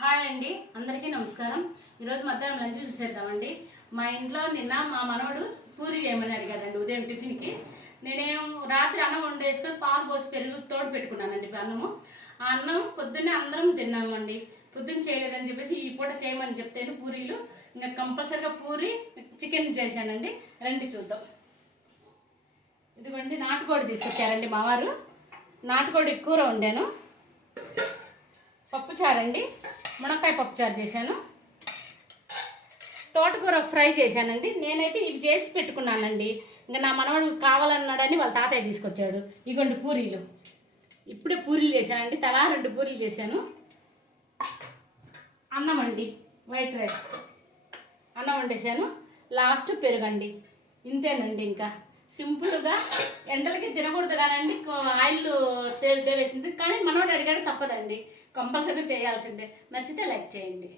Hi అండి, అందరికీ నమస్కారం. ఈరోజు మధ్యాహ్నం లంచ్ చూసేద్దామండి. మా ఇంట్లో నిన్న మా మనవడు పూరి చేయమని అడిగాడండి ఉదయం టిఫిన్కి. నేనేం రాత్రి అన్నం వండేసుకొని పాలు పోసి పెరుగు తోడు పెట్టుకున్నానండి అన్నము. ఆ అన్నం పొద్దున్నే అందరం తిన్నామండి. పొద్దున్న చేయలేదని చెప్పేసి ఈ పూట చేయమని చెప్తేనే పూరీలు ఇంకా కంపల్సరిగా పూరి చికెన్ చేశానండి. రండి చూద్దాం. ఇదిగోండి నాటుకోడి తీసుకొచ్చారండి మావారు. నాటుకోడి కూర వండాను. పప్పుచారండి, మునక్కాయ పప్పుచారు చేశాను. తోటకూర ఫ్రై చేశానండి. నేనైతే ఇవి చేసి పెట్టుకున్నానండి. ఇంకా నా మనవడు కావాలన్నాడని వాళ్ళ తాతయ్య తీసుకొచ్చాడు. ఇగోండి పూరీలు, ఇప్పుడే పూరీలు చేశానండి. తలా 2 పూరీలు చేశాను. అన్నం అండి, వైట్ రైస్ అన్నం వండేసాను. లాస్ట్ పెరుగండి. ఇంతేనండి. ఇంకా సింపుల్గా ఎండలకి తినకూడదు కానండి, ఆయిల్ తేవేసింది. కానీ మనోడు అడిగాడు, తప్పదండి, కంపల్సరీ చేయాల్సిందే. నచ్చితే లైక్ చేయండి.